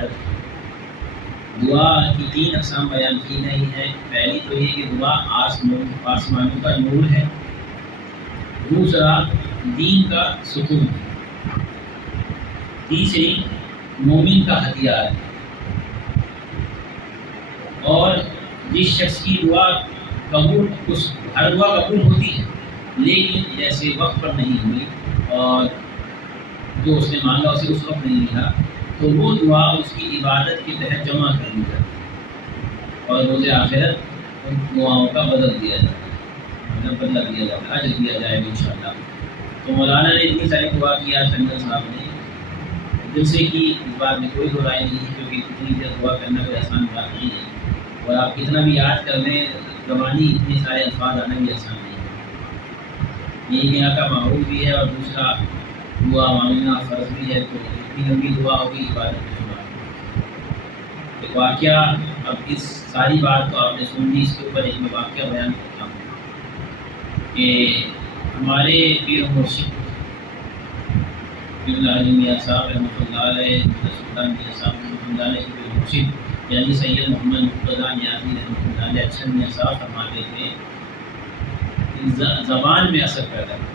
عبادت ہے۔ دعا کی 3 اقسام بیان کی گئی ہیں۔ پہلی تو یہ کہ دعا آسمانوں کا نور ہے، دوسرا دین کا سکون ہے، تیسری مومن کا ہتھیار ہے۔ اور جس شخص کی دعا قبول، ہر دعا قبول ہوتی ہے لیکن جیسے وقت پر نہیں ہوئی اور جو اس نے مانگا اسے اس وقت نہیں ملا تو وہ دعا اس کی عبادت کے تحت جمع کر دی جاتی ہے اور روز آخرت ان دعاؤں کا بدل دیا جاتا ہے، بدلا دیا جاتا ہے، اجر دیا جائے گا انشاءاللہ۔ تو مولانا نے اتنی ساری دعا کیا، سنگر صاحب نے، دل سے کی، اس بات میں کوئی دو رائے نہیں ہے کیونکہ اتنی دیر دعا کرنا کوئی آسان بات نہیں ہے، اور آپ کتنا بھی یاد کر لیں زبانی اتنے سارے الفاظ آنا بھی آسان نہیں ہے۔ یہ یہاں کا ماحول بھی ہے اور دوسرا دعا مانگنا فرض بھی ہے، تو اتنی لمبی دعا ہوگی عبادت میں شمار۔ ایک واقعہ، اب اس ساری بات تو آپ نے سن لی، اس کے اوپر ایک میں واقعہ بیان کرتا ہوں کہ ہمارے پیر مرشد علی میاں صاحب رحمۃ اللہ علیہ، سلطان میاں صاحب رحمۃ اللہ علیہ کے پیر مرشد یعنی سید محمد مرتضیٰ نیازی رحمۃ اللہ علیہ اچھا میاں صاحب فرماتے تھے زبان میں اثر پیدا کرو،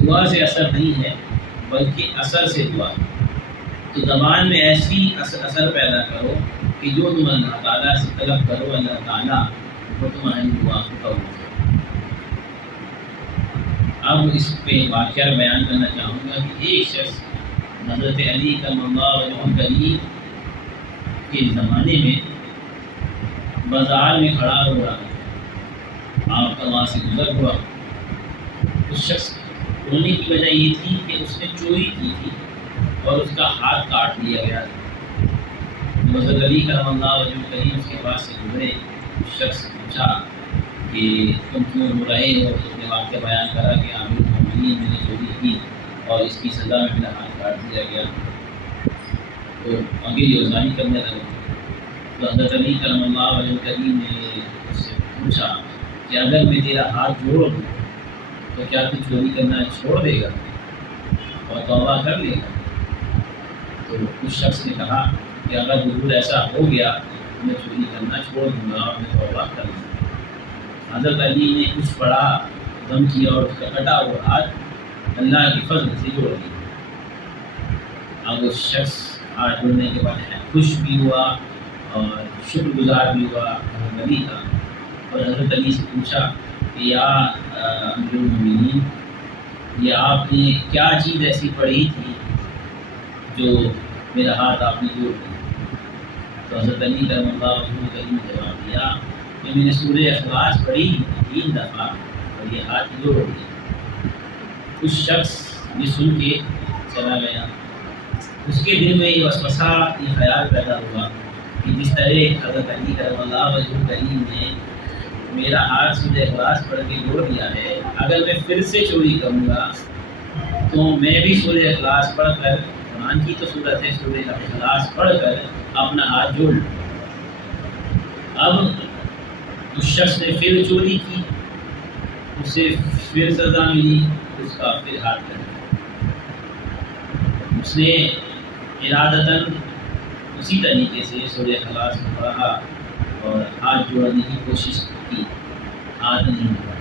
دعا سے اثر نہیں ہے بلکہ اثر سے دعا ہے۔ تو زبان میں ایسی اثر پیدا کرو کہ جو تم اللہ تعالیٰ سے طلب کرو اللہ تعالیٰ وہ تمہاری دعا کو قبول کرے۔ اب اس پہ واقعہ بیان کرنا چاہوں گا کہ ایک شخص حضرت علی کرم اللہ وجہہ کریم کے زمانے میں بازار میں کھڑا ہو رہا تھا، آپ کا وہاں سے گزر ہوا۔ اس شخص رونے کی وجہ یہ تھی کہ اس نے چوری کی تھی اور اس کا ہاتھ کاٹ دیا گیا تھا۔ حضرت علی کرم اللہ وجہہ کریم اس کے پاس سے گزرے، اس شخص سے پوچھا کہ تم کیوں رو رہے ہو؟ اس نے واقعہ بیان کرا کہ امیر المومنین میں نے چوری کی اور اس کی سزا میں میرا ہاتھ کاٹ دیا گیا۔ تو امیر یوزانی کرنے لگے۔ تو حضرت علی کرم اللہ وجہہ کریم نے اس سے پوچھا کہ اگر میں تیرا ہاتھ جوڑ دوں تو کیا تو چوری کرنا چھوڑ دے گا اور توبہ کر لے گا؟ تو اس شخص نے کہا کہ اگر حضور ایسا ہو گیا تو میں چوری کرنا چھوڑ دوں گا اور میں توبہ کر لوں گا۔ حضرت علی نے کچھ بڑا دم کیا اور اس کا کٹا ہوا ہاتھ اللہ کے فضل سے جوڑ دیا۔ اب اس شخص ہاتھ جوڑنے کے بعد خوش بھی ہوا اور شکر گزار بھی ہوا حضرت علی کا، اور حضرت علی سے پوچھا کہ یا امیر المومنین، یہ آپ نے کیا چیز ایسی پڑھی تھی جو میرا ہاتھ آپ نے جوڑ دیا؟ تو حضرت علی کرم اللہ وجہہ کریم نے جواب دیا کہ میں نے سورہ اخلاص پڑھی 3 دفعہ اور یہ ہاتھ جوڑ دیا۔ اس شخص یہ سن کے چلا گیا۔ اس کے دل میں یہ وسوسہ، یہ خیال پیدا ہوا کہ جس طرح حضرت علی کرم اللہ وجہہ کریم نے میرا ہاتھ سورہ اخلاص پڑھ کے جوڑ دیا ہے، اگر میں پھر سے چوری کروں گا تو میں بھی سورہ اخلاص پڑھ کر، قرآن کی تو صورت ہے، سورہ اخلاص پڑھ کر اپنا ہاتھ جوڑ لوں۔ اب اس شخص نے پھر چوری کی، اسے پھر سزا ملی، اس کا پھر ہاتھ کٹ گیا۔ اس نے ارادتاً اسی طریقے سے سورہ اخلاص کو پڑھا اور ہاتھ جوڑنے کی کوشش کی، ہاتھ نہیں جوڑا۔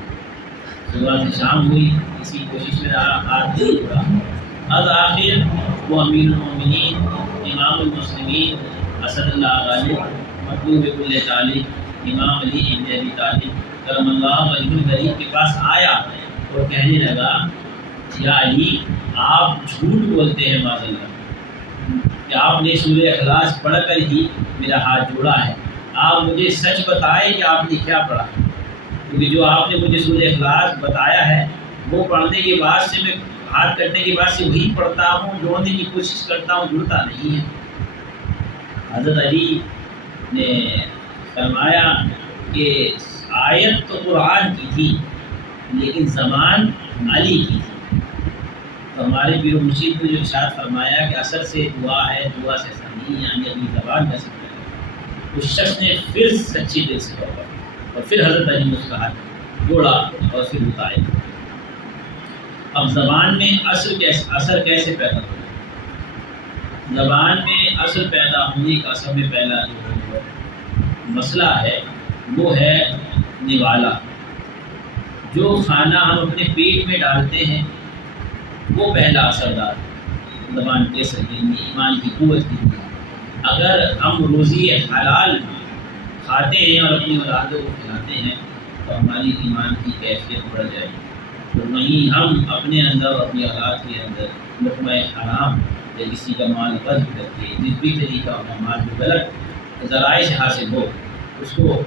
صبح سے شام ہوئی، اسی کوشش میں رہا، ہاتھ نہیں جوڑا۔ از آخر وہ امیر المومنین امام المسلمین اسد اللہ غالب مطلوب کل طالب امام علی ابن ابی طالب کرم اللہ وجہہ کریم کے پاس آیا اور کہنے لگا یا علی، آپ جھوٹ بولتے ہیں معاذ اللہ کہ آپ نے سورہ اخلاص پڑھ کر ہی میرا ہاتھ جوڑا ہے، آپ مجھے سچ بتائیں کہ آپ نے کیا پڑھا، کیونکہ جو آپ نے مجھے سورہ اخلاص بتایا ہے وہ پڑھنے کے بعد سے میں ہاتھ کٹنے کے بعد سے وہی پڑھتا ہوں، جوڑنے کی کوشش کرتا ہوں، جڑتا نہیں ہے۔ حضرت علی نے فرمایا کہ آیت تو قرآن کی تھی لیکن زبان علی کی تھی۔ تو ہمارے پیر و مرشد نے جو ارشاد فرمایا کہ اثر سے دعا ہے، دعا سے اثر نہیں، یعنی اپنی زبان کا اثر ہے۔ اس شخص نے پھر سچی دل سے توبہ اور پھر حضرت علی نے اس کا ہاتھ جوڑا اور پھر بتایا۔ اب زبان میں اثر کیسے پیدا ہو؟ زبان میں اصل پیدا ہونے کا سب میں پہلا جو مسئلہ ہے وہ ہے نوالا. جو کھانا ہم اپنے پیٹ میں ڈالتے ہیں وہ پہلا اثردار زبان کے ذریعے ایمان کی قوت کی. اگر ہم روزی حلال کھاتے ہیں اور اپنی اولادوں کو کھلاتے ہیں تو ہماری ایمان کی کیفیت بڑھ جائے گی. تو وہیں ہم اپنے اندر اور اپنی اولاد کے اندر لقمہ حرام یا کسی کا مال غصب کر کے جس بھی طریقہ کا مال جو غلط ذرائع سے حاصل ہو اس کو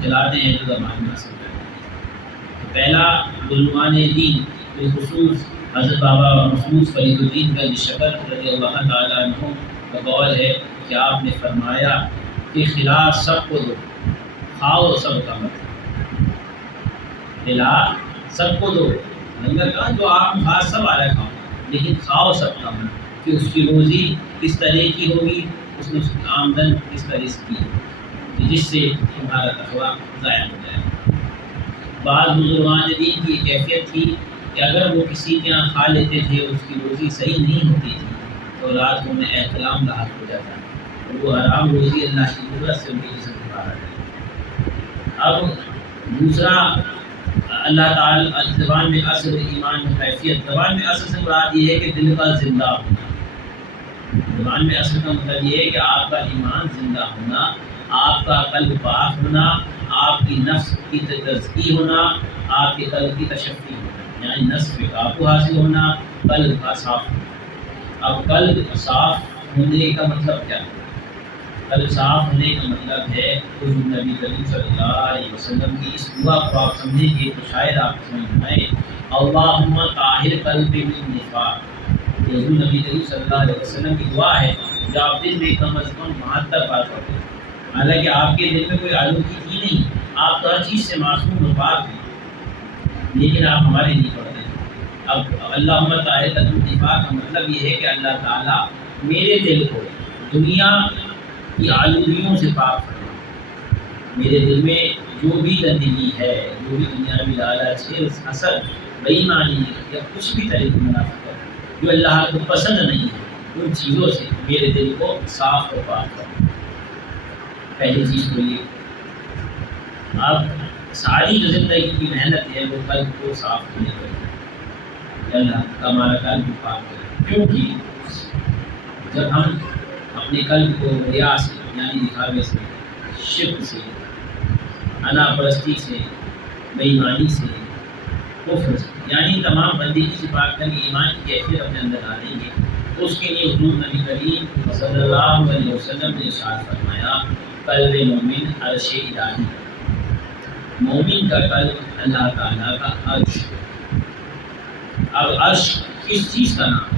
کھلاتے ہیں تو زبان میں اثر کرتے ہیں. پہلا بزرگان دین بالخصوص حضرت بابا محمود فرید الدین گنج شکر رضی اللہ تعالیٰ عنہ کا قول ہے کہ آپ نے فرمایا کہ خلاف سب کو دو، کھاؤ سب کا مت. خلاف سب کو دو، لنگر کا جو آپ کھا سب آ رہا کھاؤ، لیکن کھاؤ سب کا مت. کہ اس کی روزی کس طرح کی ہوگی، اس میں اس کی آمدن کس طرح کی ہوگی جس سے تمہارا تقویٰ ضائع ہو جائے. بعض بزرگان دین کی کیفیت تھی کہ اگر وہ کسی کے یہاں کھا لیتے تھے اور اس کی روزی صحیح نہیں ہوتی تھی تو رات کو میں احترام لاحق ہو جاتا ہے اور وہ حرام روزی اللہ کی قدرت سے ان کی جسم سے باہر آ جاتی. اب دوسرا اللہ تعالیٰ زبان میں اصل ایمان میں کیفیت. زبان میں اصل سے مراد یہ ہے کہ دل کا زندہ ہونا. زبان میں اصل کا مطلب یہ ہے کہ آپ کا ایمان زندہ ہونا، آپ کا قلب پاک ہونا، آپ کی نفس کی تزکی ہونا، آپ کے قلب کی تشفی ہونا، یعنی نفس پہ قابو حاصل ہونا، قلب کا صاف ہونا. اب قلب صاف ہونے کا مطلب کیا ہے؟ قلب صاف ہونے کا مطلب ہے حضور نبی کریم صلی اللہ علیہ وسلم کی اس دعا کو آپ سمجھیں گے تو شاید آپ سمجھ پائیں. اللہم طاہر قلبی من نفاق. حضور نبی کریم صلی اللہ علیہ وسلم کی دعا ہے جو آپ دل میں کم از کم 72 بار پڑھتے ہیں. حالانکہ آپ کے دل میں کوئی آلودگی تھی نہیں، آپ تو ہر چیز سے معصوم و پاک ہیں، لیکن آپ ہمارے نہیں پڑھتے. اب اللہم طاہر قلبی من نفاق کا مطلب یہ ہے کہ اللہ تعالیٰ میرے دل کو دنیا کی آلودگیوں سے پاک فرما. میرے دل میں جو بھی گندگی ہے، جو بھی دنیاوی لالچ ہے، حسد، بے ایمانی یا کچھ بھی طرح کی منافقت جو اللہ کو پسند نہیں ہے، ان چیزوں سے میرے دل کو صاف و پاک کرنا. پہلی چیز تو یہ. اب ساری جو زندگی کی محنت ہے وہ قلب کو صاف کرنے پر ہے. اللہ ہمارا قلب پاک کرے، کیونکہ جب ہم اپنے قلب کو ریا سے یعنی دکھاوے سے، شرک سے، انا پرستی سے، بے ایمانی سے، کفر سے، یعنی تمام بندگی سے پاک کر کے ایمان کی کیفیت اپنے اندر ڈالیں گے تو اس کے لیے حضور نبی کریم صلی اللہ علیہ وسلم نے ارشاد فرمایا قلب مومن عرش الہی. مومن کا قلب اللہ تعالیٰ کا عرش. اب عرش کس چیز کا نام ہے؟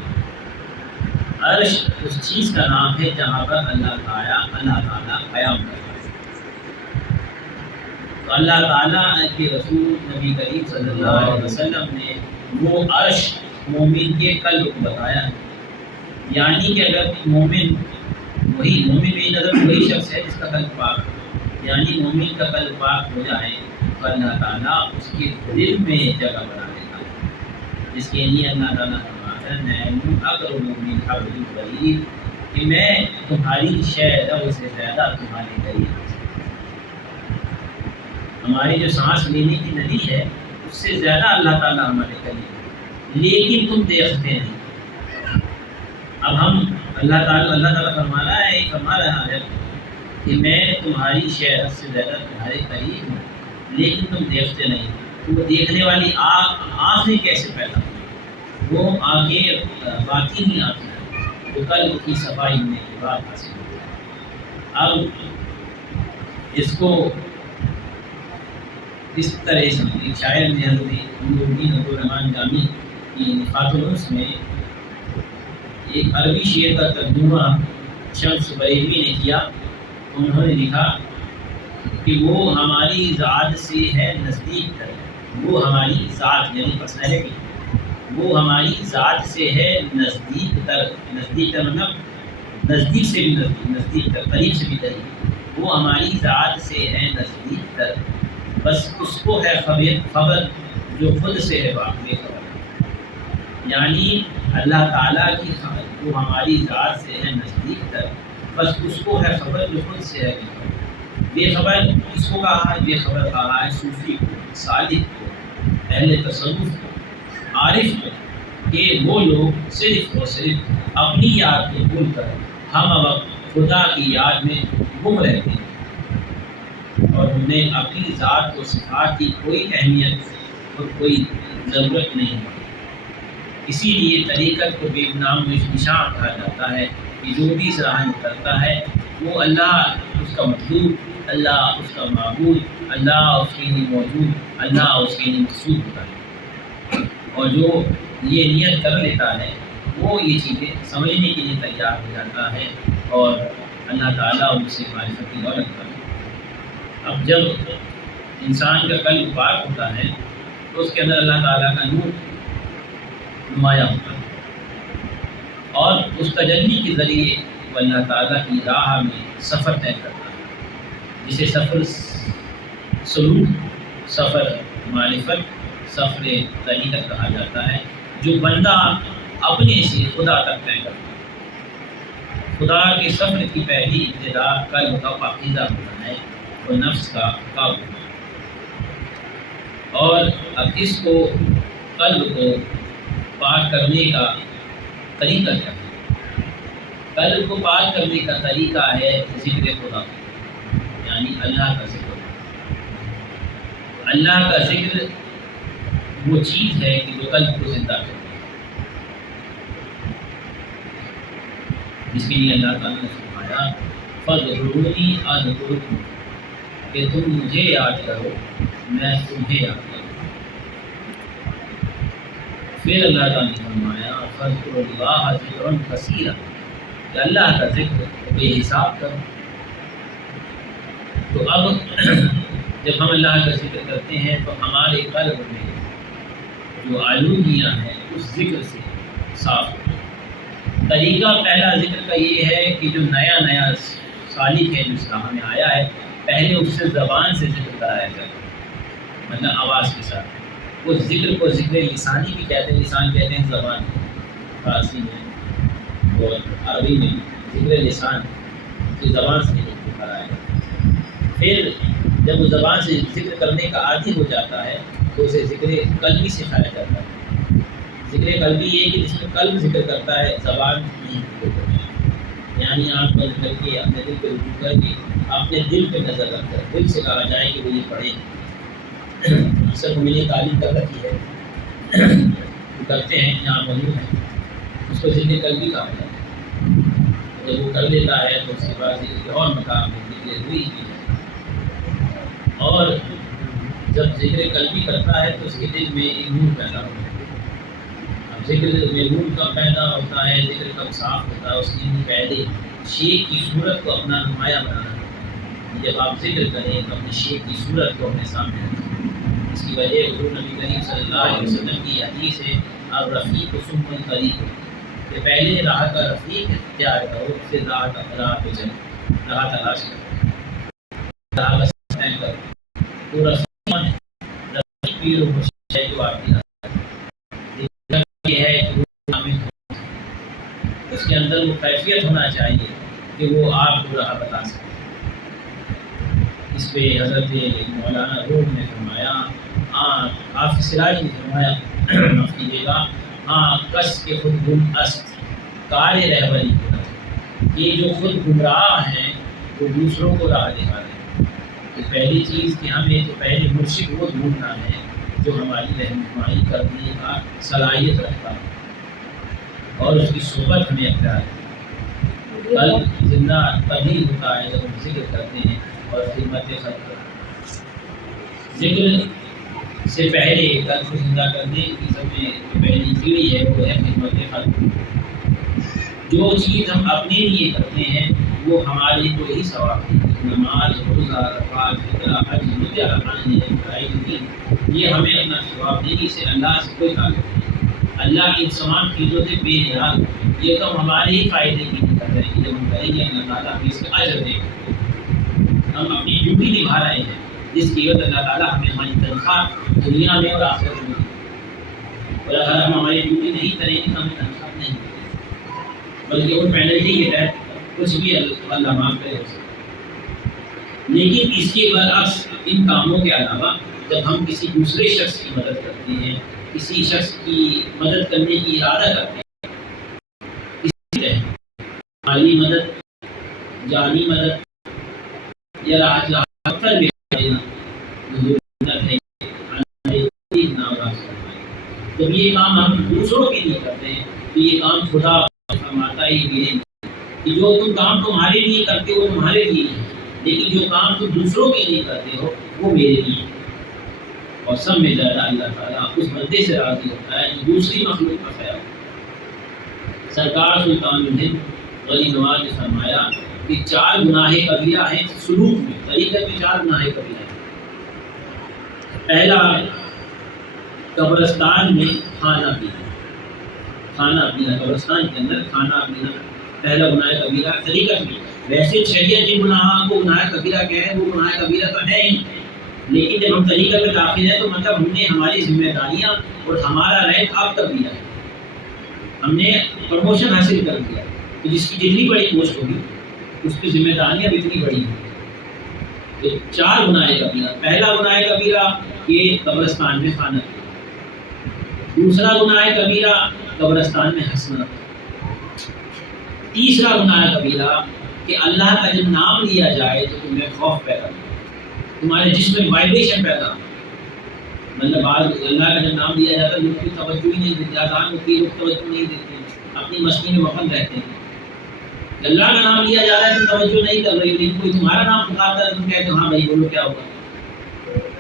عرش اس چیز کا نام ہے جہاں پر اللہ تعالیٰ قیام کرتا ہے. تو اللہ تعالیٰ کے رسول نبی کریم صلی اللہ علیہ وسلم نے وہ عرش مومن کے قلب کو بتایا ہے. یعنی کہ اگر مومن میری نظر میں وہی شخص ہے جس کا قلب پاک ہو، یعنی مومن کا قلب پاک ہو جائے تو اللہ تعالیٰ اس کے دل میں جگہ بنا دیتا ہے، جس کے لیے اللہ تعالیٰ کہ میں تمہاری شے سے زیادہ تمہارے قریب. ہماری جو سانس لینے کی ندی ہے اس سے زیادہ اللہ تعالیٰ ہمارے قریب، لیکن تم دیکھتے نہیں. اب ہم اللہ تعالیٰ فرما رہا ہے کہ میں تمہاری شہرت سے زیادہ تمہارے قریب ہوں، لیکن تم دیکھتے نہیں. تو وہ دیکھنے والی آنکھیں کیسے پیدا ہوئی؟ وہ آنکھیں باطنی آنکھیں ہیں، وہ قلب کی صفائی ہونے کے بعد حاصل ہوتی ہے. اب اس کو اس طرح سے ایک شاعر نے حضرت نور الدین عبدالرحمن جامی کی نفات الانس میں ایک عربی شعر کا ترجمہ شمس بریلوی نے کیا. انہوں نے لکھا کہ وہ ہماری ذات سے ہے نزدیک تر. وہ ہماری ذات یعنی پرسنالٹی، وہ ہماری ذات سے ہے نزدیک تر. نزدیک تر مطلب نزدیک سے بھی نزدیک تر، قریب سے بھی قریب. وہ ہماری ذات سے ہے نزدیک تر، بس اس کو ہے خبر جو خود سے ہے واقع خبر. یعنی اللہ تعالیٰ کی وہ ہماری ذات سے ہے نزدیک تر، بس اس کو ہے خبر جو خود سے ہے بے خبر۔ کس کو کہا ہے بے خبر؟ کہا ہے صوفی کو، صالح کو، اہل تصوف کو، عارف کو، کہ وہ لوگ صرف اور صرف اپنی یاد کو بھول کر ہم اب خدا کی یاد میں گم رہتے ہیں، اور انہیں اپنی ذات و صفات کی کوئی اہمیت اور کوئی ضرورت نہیں ہے۔ اسی لیے طریقت کو بے نام و نشان کہا جاتا ہے کہ جو بھی اس راہ میں کرتا ہے وہ اللہ اس کا مطلوب، اللہ اس کا معبود، اللہ اس کے لیے موجود، اللہ اس کے لیے مقصود ہوتا ہے۔ اور جو یہ نیت کر لیتا ہے وہ یہ چیزیں سمجھنے کے لیے تیار ہو جاتا ہے اور اللہ تعالیٰ ان سے معرفت کی دولت کرتا ہے۔ اب جب انسان کا قلب پاک ہوتا ہے تو اس کے اندر اللہ تعالیٰ کا نور نمایاں ہوتا ہے، اور اس تجلی کے ذریعے وہ اللہ تعالیٰ کی راہ میں سفر طے کرتا ہے، جسے سفر سلوک، سفر معرفت، سفر طریقت کہا جاتا ہے، جو بندہ اپنے سے خدا تک طے کرتا ہے۔ خدا کے سفر کی پہلی ابتدا قلب کا پاکیزہ ہونا ہے اور نفس کا قابو، اور اب اس کو قلب کو پاک کرنے کا طریقہ کیا ہے؟ قلب کو پاک کرنے کا طریقہ ہے ذکر خدا، یعنی اللہ کا ذکر۔ اللہ کا ذکر وہ چیز ہے کہ جو قلب کو زندہ کرے، جس کے لیے اللہ تعالیٰ نے فرمایا فَاذْكُرُونِي أَذْكُرْكُمْ، کہ تم مجھے یاد کرو میں تمہیں یاد کروں۔ پھر اللہ تعالیٰ نے فرمایا فَاذْكُرُوا اللَّهَ ذِكْرًا كَثِيرًا، کہ اللہ کا ذکر بے حساب کرو۔ تو اب جب ہم اللہ کا ذکر کرتے ہیں تو ہمارے قلب میں جو آلودگیاں ہیں اس ذکر سے صاف ہو۔ طریقہ پہلا ذکر کا یہ ہے کہ جو نیا سالک ہے جو اس راہ میں آیا ہے، پہلے اس سے زبان سے ذکر کرایا جائے، مطلب آواز کے ساتھ۔ اس ذکر کو ذکر لسانی بھی کہتے ہیں، لسان کہتے ہیں زبان، فارسی میں اور عربی میں ذکر لسان کی زبان سے ذکر کرایا جاتا ہے۔ پھر جب وہ زبان سے ذکر کرنے کا عادی ہو جاتا ہے تو اسے ذکر قلبی سکھایا جاتا ہے۔ ذکر قلبی یہ کہ جس میں قلب ذکر کرتا ہے، زبان نہیں ذکر کرتا ہے، یعنی آپ بند کر کے اپنے دل پہ رجوع کر کے اپنے دل پہ نظر رکھ کر دل سے کہا جائے کہ وہ یہ پڑھے۔ اکثر ہم یہ تعلیم کر رکھی ہے، کرتے ہیں یہاں موجود ہیں، اس کو ذکر قلبی کہا جاتا ہے۔ جب وہ کر لیتا ہے تو اس کے بعد ذکر اور مقام ہے، ذکر روئی کی ہے، اور جب ذکر قلبی کرتا ہے تو اس کے دل میں ایک نور پیدا ہوتا ہے۔ اب ذکر میں نور کب پیدا ہوتا ہے، ذکر کب صاف ہوتا ہے، اس کے لیے پہلے شیخ کی صورت کو اپنا نمایاں بنانا ہے۔ جب آپ ذکر کریں تو اپنے شیخ کی صورت کو اپنے سامنے رکھیں۔ اس کی وجہ حضور نبی کریم صلی اللہ علیہ وسلم کی حدیث ہے الرفیق ثم الطریق، کہ پہلے راہ کا رفیق اختیار کرو، پھر راہ پہ چلو، راہ تلاش کرو، راہ کا سفر کرو۔ تو رفیق پیر و مرشد ہے جو آپ کی راہ یہ ہے کہ اس کے اندر وہ کیفیت ہونا چاہیے کہ وہ آپ کو راہ بتا سکے۔ اس پہ حضرت مولانا روم نے فرمایا، حافظ سراج نے فرمایا، معاف کیجیے گا، کس کے خود گم است کار رہبری کی طرف، یہ جو خود گمراہ ہیں وہ دوسروں کو راہ دکھا رہے ہیں۔ تو پہلی چیز کہ ہمیں تو پہلے مرشد وہ ڈھونڈنا ہے جو ہماری رہنمائی کرنے کا صلاحیت رکھتا ہے اور اس کی صحبت ہمیں اختیار ہے۔ قلب زندہ تبھی ہوتا ہے جب ہم ذکر کرتے ہیں اور خدمت خلق کرتے ہیں۔ ذکر سے پہلے قلب کو زندہ کرنے کی سب میں جو پہلی سیڑھی ہے وہ ہے خدمت خلق۔ جو چیز ہم اپنے لیے کرتے ہیں وہ ہمارے کو ہی ثواب ہے۔ نماز، روزہ، رکعات، فطرہ، حج، یہ ہمیں اپنا ثواب دینے سے اللہ سے کوئی تعلق نہیں۔ اللہ کی تمام چیزوں سے بے نیاز، یہ تو ہمارے ہی فائدے کی نہیں کر رہے ہیں کہ جب ہم کریں گے اللہ تعالیٰ ہمیں اس کا اجر دے گا۔ ہم اپنی ڈیوٹی نبھا رہے ہیں جس کی وجہ اللہ تعالیٰ ہمیں ہماری تنخواہ دنیا میں اور آخرت میں دے گا، اور اگر ہم ہماری ڈیوٹی نہیں کریں گے تو ہمیں تنخواہ نہیں ملے گی۔ بلکہ وہ پینلٹی کے تحت کچھ بھی اللہ معاف کرے ہو سکتا۔ لیکن اس کے برعکس ان کاموں کے علاوہ جب ہم کسی دوسرے شخص کی مدد کرتے ہیں، کسی شخص کی مدد کرنے کی ارادہ کرتے ہیں، کسی طرح مالی مدد، جانی مدد یا راحت پتھر بھی جب یہ کام ہم دوسروں کے لیے کرتے ہیں تو یہ کام خدا فرماتا ہے کہ جو تم کام تمہارے لیے کرتے ہو تمہارے لیے ہے، لیکن جو کام تم دوسروں کے لیے کرتے ہو وہ میرے لیے۔ اور سب میں زیادہ اللہ تعالیٰ اس بندے سے راضی ہوتا ہے جو دوسری مخلوق کا خیال۔ سرکار سلطان الہند غنی نواز نے فرمایا کہ 4 گناہ کبیرہ ہیں سلوک میں، طریقت میں 4 گناہ کبیرہ ہیں۔ پہلا، قبرستان میں کھانا پینا، قبرستان کے اندر کھانا پینا پہلا گناہ کبیرہ طریقت میں۔ ویسے شریعت جن گناہ کو گناہ کبیرہ کہہ رہے ہیں وہ گناہ کبیرہ تو ہے ہی، لیکن جب ہم طریقت میں داخل ہیں تو مطلب ہم نے ہماری ذمہ داریاں اور ہمارا رینک اب کر دیا ہے، ہم نے پروموشن حاصل کر دیا، تو جس کی جتنی بڑی پوسٹ ہوگی اس کی ذمہ داریاں بھی اتنی بڑی ہیں۔ تو 4 گناہ کبیرہ۔ پہلا گناہ کبیرہ کہ قبرستان میں کھانا پینا۔ دوسرا گناہ کبیرہ قبرستان میں ہنسنا۔ تیسرا گناہ کبیرہ کہ اللہ کا جب نام لیا جائے تو تمہیں خوف پیدا ہو، تمہارے جسم میں وائبریشن پیدا ہو۔ مطلب بعض اللہ کا جب نام لیا جاتا ہے لوگ کی توجہ ہی نہیں دیتے، آزان ہوتی ہے لوگ توجہ نہیں دیتے، اپنی مستی میں مگن رہتے ہیں۔ اللہ کا نام لیا جا رہا ہے تم توجہ نہیں کر رہی، لیکن کوئی تمہارا نام پکارتا ہے تم کہتے ہو ہاں بھائی بولو کیا ہوگا۔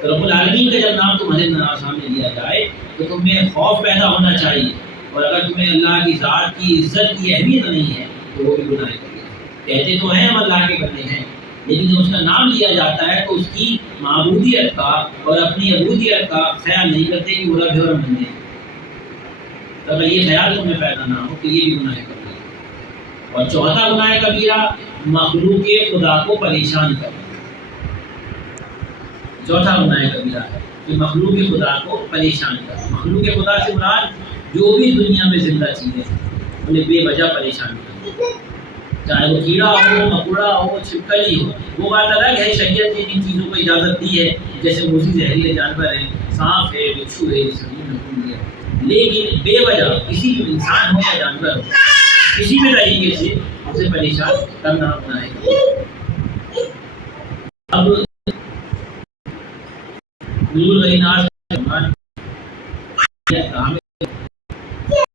تو رب العالمین کا جب نام تمہارے سامنے لیا جائے تو تمہیں خوف پیدا ہونا چاہیے، اور اگر تمہیں اللہ کی ذات کی عزت کی اہمیت نہیں ہے تو وہ بھی گناہ کبیرہ۔ کہتے تو ہیں ہم اللہ کے بندے ہیں، لیکن جب اس کا نام لیا جاتا ہے تو اس کی معبودیت کا اور اپنی عبودیت کا خیال نہیں کرتے کہ وہ رب ہے اور ہم بندے ہیں۔ تو اگر یہ خیال تمہیں پیدا نہ ہو تو یہ بھی گناہ کبیرہ۔ اور چوتھا گناہ کبیرہ مخلوق خدا کو پریشان کرنا۔ چوتھا گناہ کبیرہ ہے کہ مخلوق خدا کو پریشان کرنا۔ مخلوق خدا سے مراد جو بھی دنیا میں زندہ چیزیں ہیں انہیں بے وجہ پریشان کرنا، چاہے وہ کیڑا ہو، مکوڑا ہو، چھپکلی ہو۔ وہ بات الگ ہے شریعت نے ان چیزوں کو اجازت دی ہے، جیسے موذی زہریلے جانور ہیں، سانپ ہے، بچھو ہے، زمین میں ہے، لیکن بے وجہ کسی بھی انسان ہو یا جانور ہو کسی بھی طریقے سے اسے پریشان کرنا اپنا ہے۔ اب حضور غنیمت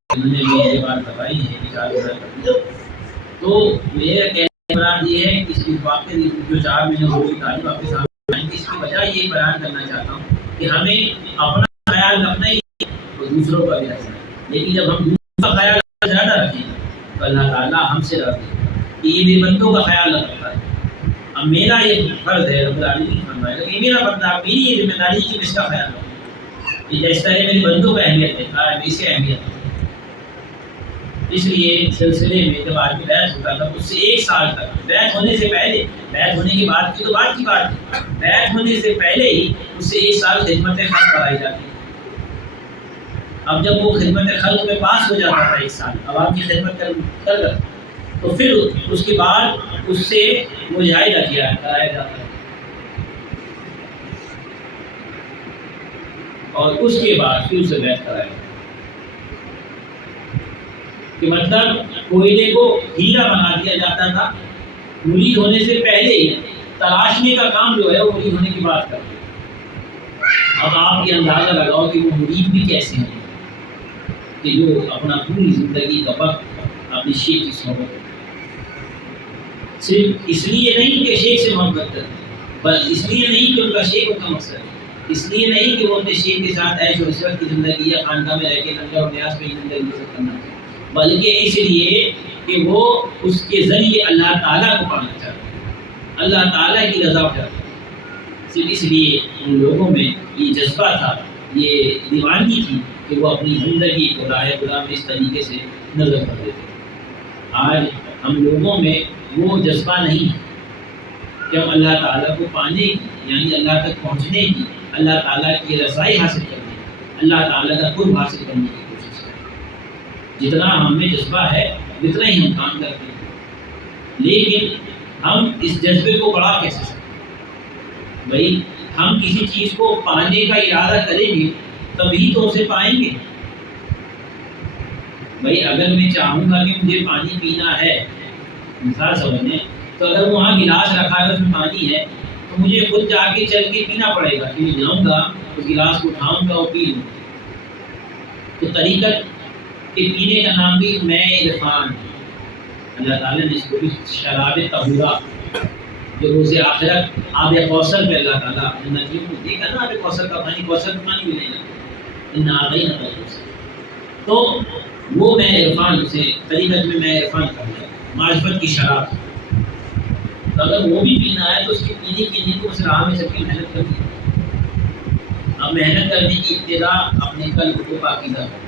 انہوں نے بھی یہ بات بتائی ہے کہ تو میرا کہنا یہ ہے کہ اس واقعے جو 4 مہینے ہو چکا ہے واپس اس کی وجہ یہ بیان کرنا چاہتا ہوں کہ ہمیں اپنا خیال رکھنا ہی اور دوسروں کا بھی رکھنا ہے، لیکن جب ہم دوسروں کا خیال زیادہ رکھیں تو اللہ تعالیٰ ہم سے راضی ہے کہ یہ میرے بندوں کا خیال رکھتا ہے۔ اب میرا یہ فرض ہے، رب العالمین فرمائے گا کہ میرا بندہ، میری یہ ذمہ داری ہے کہ اس کا خیال رکھوں، کہ جس طرح میرے بندوں کا اہمیت دیکھا ہے اسے اہمیت ہے۔ اس لیے سلسلے میں جب آدمی بیعت ہوتا تھا اس سے 1 سال تک، بیعت ہونے سے پہلے، بیعت ہونے کے بعد کی تو بات کی بات ہے، بیعت ہونے سے پہلے ہی اس سے 1 سال خدمت خلق کرائی جاتی ہے۔ اب جب وہ خدمت خلق میں پاس ہو جاتا تھا 1 سال، عوام کی خدمت کر کر، تو پھر اس کے بعد اس سے معاہدہ کرایا جاتا ہے، اور اس کے بعد پھر اسے بیعت کرایا جاتا ہے۔ کہ مطلب کوئلے کو ہیرا بنا دیا جاتا تھا، مرید ہونے سے پہلے ہی تراشنے کا کام جو ہے وہ مرید ہونے کی بات کرتے ہیں۔ اب آپ یہ اندازہ لگاؤ کہ وہ مرید بھی کیسے ہیں کہ جو اپنا پوری زندگی کا وقت اپنے شیخ کی صحبت کرتے، صرف اس لیے نہیں کہ شیخ سے محبت کرتے، بس اس لیے نہیں کہ ان کا شیخ ان کا مقصد ہے، اس لیے نہیں کہ وہ اپنے شیخ کے ساتھ عیش و عشرت کی زندگی یا خانقاہ میں رہ کے ننگا اور نیاز پہ زندگی بسر کرنا چاہتے، بلکہ اس لیے کہ وہ اس کے ذریعے اللہ تعالیٰ کو پانا چاہتے ہیں، اللہ تعالیٰ کی رضا چاہتے ہیں۔ صرف اس لیے ان لوگوں میں یہ جذبہ تھا، یہ دیوانگی تھی کہ وہ اپنی زندگی کو راہ خدا میں اس طریقے سے نظر کر دیتے۔ آج ہم لوگوں میں وہ جذبہ نہیں ہے کہ ہم اللہ تعالیٰ کو پانے کی، یعنی اللہ تک پہنچنے کی، اللہ تعالیٰ کی رضائی حاصل کرنے کی، اللہ تعالیٰ کا قرب حاصل کرنے کی کوشش کریں۔ جتنا ہم میں جذبہ ہے اتنا ہی ہم کام کرتے ہیں، لیکن ہم اس جذبے کو بڑھا کیسے سکتے ہیں؟ بھائی ہم کسی چیز کو پانے کا ارادہ کریں گے تبھی تو اسے پائیں گے۔ بھائی اگر میں چاہوں گا کہ مجھے پانی پینا ہے، مثال سمجھیں، تو اگر وہاں گلاس رکھا ہے اس میں پانی ہے تو مجھے خود جا کے چل کے پینا پڑے گا، کہ میں جاؤں گا اس گلاس کو اٹھاؤں گا اور پی لوں۔ تو طریقت کے پینے کا نام بھی میں عرفان، اللہ تعالیٰ نے اس کو بھی شراب طہورا، جو روز آخرت آب کوثر پہ اللہ تعالیٰ جنتیوں کو دے گا نا، آب کوثر کا پانی، کوثر کا پانی ملے گا، ان آبئی نہ تو وہ میں عرفان سے طریقت میں عرفان کرنا، معرفت کی شراب۔ تو اگر وہ بھی پینا ہے تو اس کے پینے کے لیے تو اس راہ میں سب کی محنت کرنی ہے۔ اب محنت کرنے کی ابتدا اپنے قلب کو پاکیزہ کرنا،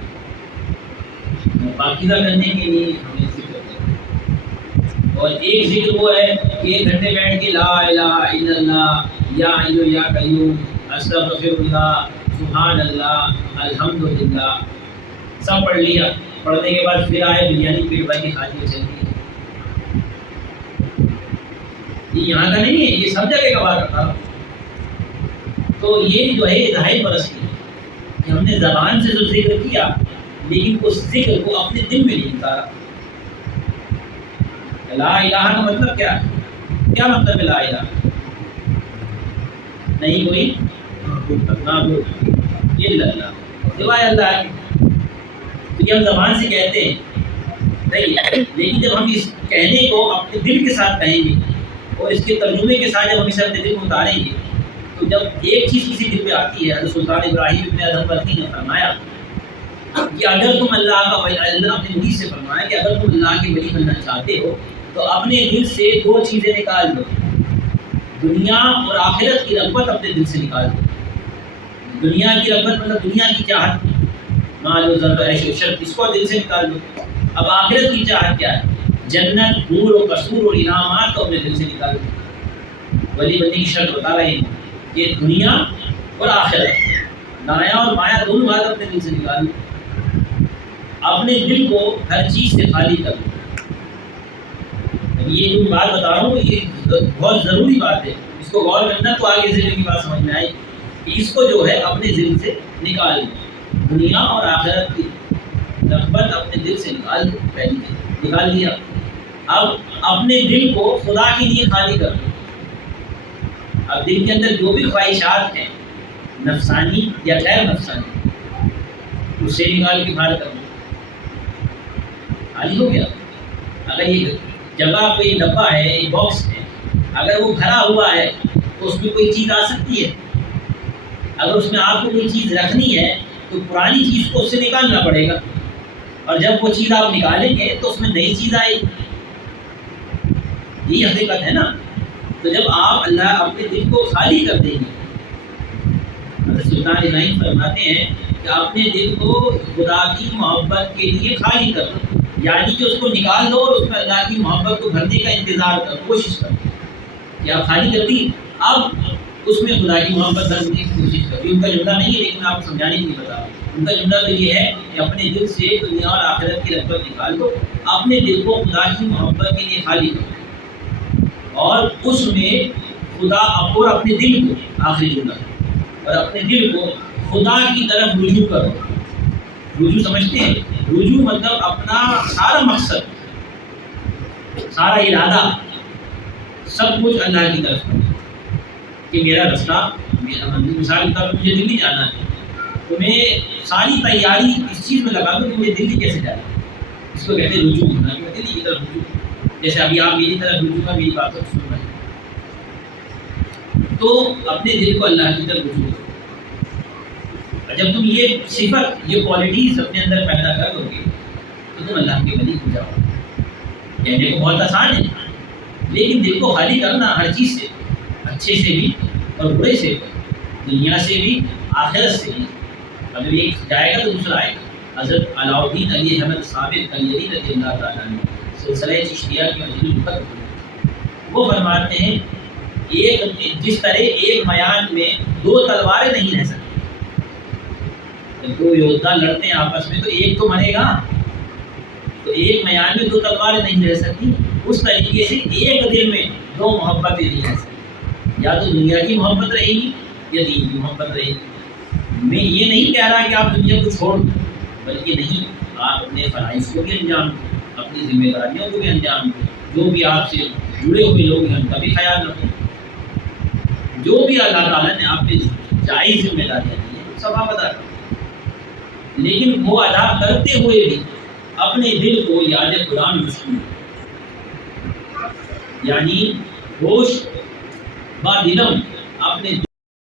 پاکیزہ کرنے کے لیے ہمیں ذکر کرنا، اور ایک ذکر وہ ہے کہ 1 گھنٹے بیٹھ کے لا الہ الا اللہ، یا حی یا قیوم، استغفر اللہ، سبحان اللہ، الحمدللہ سب پڑھ لیا۔ پڑھنے کے بعد پھر آئے بریانی پیٹ بھر کے کھانے چل گئی۔ یہ یہاں کا نہیں ہے، یہ سب جگہ کا بات کرتا ہوں۔ تو یہ جو ہے ظاہر پرستی ہے کہ ہم نے زبان سے جو ذکر کیا لیکن اس ذکر کو اپنے دل میں نہیں اتارا۔ لا الہ کا مطلب کیا ہے؟ کیا مطلب ہے لا الہ؟ نہیں کوئی معبود الا اللہ، سوائے اللہ کے۔ تو یہ ہم زبان سے کہتے ہیں نہیں، لیکن جب ہم اس کہنے کو اپنے دل کے ساتھ کہیں گے اور اس کے ترجمے کے ساتھ جب ہم اسے اپنے دل میں اتاریں گے، تو جب ایک چیز کسی دل پہ آتی ہے، حضرت سلطان ابراہیم ابن ادھم بلخی نے فرمایا کہ اگر تم اللہ کا ولی، اللہ اپنے مرید سے فرمایا کہ اگر تم اللہ کے ولی بننا چاہتے ہو تو اپنے دل سے 2 چیزیں نکال دو، دنیا اور آخرت کی رغبت اپنے دل سے نکال دو۔ دنیا کی رغبت مطلب دنیا کی چاہت، مال و زر و عیش و عشرت، اس کو دل سے نکال دو۔ اب آخرت کی چاہت کیا ہے؟ جنت، نور و قصور اور انعامات کو اپنے دل سے نکال دو۔ ولی بندی کی شرط بتا رہے ہیں کہ دنیا اور آخرت، دایاں اور بایاں دونوں بات اپنے دل سے نکال دو۔ اپنے دل کو ہر چیز سے خالی کر دو۔ یہ جو بات بتا رہا ہوں یہ بہت ضروری بات ہے، اس کو غور کرنا تو آگے ذہن کی بات سمجھ میں آئی کہ اس کو جو ہے اپنے دل سے نکال دو۔ دنیا اور آخرت کی رغبت اپنے دل سے نکال دو، پہلی چیز نکال دیا۔ اب اپنے دل کو خدا کے لیے خالی کر دو۔ اب دل کے اندر جو بھی خواہشات ہیں نفسانی یا غیر نفسانی، اسے نکال کے باہر کر دو، خالی ہو گیا۔ اگر یہ جگہ کوئی ڈبہ ہے، ایک باکس ہے، اگر وہ بھرا ہوا ہے تو اس میں کوئی چیز آ سکتی ہے۔ اگر اس میں آپ کو کوئی چیز رکھنی ہے تو پرانی چیز کو اس سے نکالنا پڑے گا، اور جب وہ چیز آپ نکالیں گے تو اس میں نئی چیز آئے گی۔ یہی حقیقت ہے نا۔ تو جب آپ اللہ اپنے دل کو خالی کر دیں گے، حضرت سلطان ابراہیم فرماتے ہیں کہ اپنے دل کو خدا کی محبت کے لیے خالی کر دو، یعنی کہ اس کو نکال دو اور اس میں اللہ کی محبت کو بھرنے کا انتظار کرو، کوشش کرو کہ آپ خالی کر دی، اب اس میں خدا کی محبت بھرنے کی کوشش کرو۔ یہ ان کا جملہ نہیں ہے لیکن آپ کو سمجھانے کے لیے بتا رہا ہوں۔ ان کا جملہ تو یہ ہے کہ اپنے دل سے دنیا اور آخرت کی رغبت نکال دو، اپنے دل کو خدا کی محبت کے لیے خالی کرو، اور اس میں خدا اور اپنے دل کو، آخری جملہ، اور اپنے دل کو خدا کی طرف رجوع کرو۔ رجوع سمجھتے ہیں؟ رجوع مطلب اپنا سارا مقصد، سارا ارادہ، سب کچھ اللہ کی طرف کرو کہ میرا رستہ، میرا منزل، مثال کے طور پر مجھے دلی جانا ہے تو میں ساری تیاری اس چیز میں لگا دوں کہ مجھے دلی کیسے جانا ہے۔ اس کو کہتے ہیں رجوع ہونا، کہ میں دلی کی طرف رجوع، جیسے ابھی آپ میری طرف رجوع کا میری بات کو سن رہے ہیں، تو اپنے دل کو اللہ کی طرف رجوع کرو۔ جب تم یہ صفت، یہ کوالٹیز اپنے اندر پیدا کر دو گے تو تم اللہ کے ولی ہو جاؤ۔ کہنے کو بہت آسان ہے لیکن دل کو خالی کرنا ہر چیز سے، اچھے سے بھی اور برے سے بھی، دنیا سے بھی آخرت سے بھی۔ اگر ایک جائے گا تو دوسرا آئے گا۔ حضرت علاء الدین علی احمد ثابت کلیری رضی اللہ تعالیٰ عنہ، سلسلہ چشتیہ کی مجلس الفقہ، وہ فرماتے ہیں جس طرح ایک میدان میں 2 تلواریں نہیں رہ سکتی، جب 2 یودھا لڑتے ہیں آپس میں تو ایک تو مرے گا، تو ایک میان میں دو تلواریں نہیں رہ سکتی، اس طریقے سے ایک دل میں دو محبتیں نہیں رہ سکتی، یا تو دنیا کی محبت رہے گی یا دین کی محبت رہے گی۔ میں یہ نہیں کہہ رہا کہ آپ دنیا کو چھوڑ دیں، بلکہ نہیں، آپ اپنے فرائض کو بھی انجام دیں، اپنی ذمہ داریوں کو بھی انجام دیں، جو بھی آپ سے جڑے ہوئے لوگ ہیں ان کا بھی خیال رکھیں، جو بھی اللہ تعالیٰ نے آپ پہ جائز ذمہ داریاں دی ہیں سب آپ ادا کریں، لیکن وہ ادا کرتے ہوئے بھی اپنے دل کو یاد خدا میں مشغول، یعنی ہوش با دلم اپنے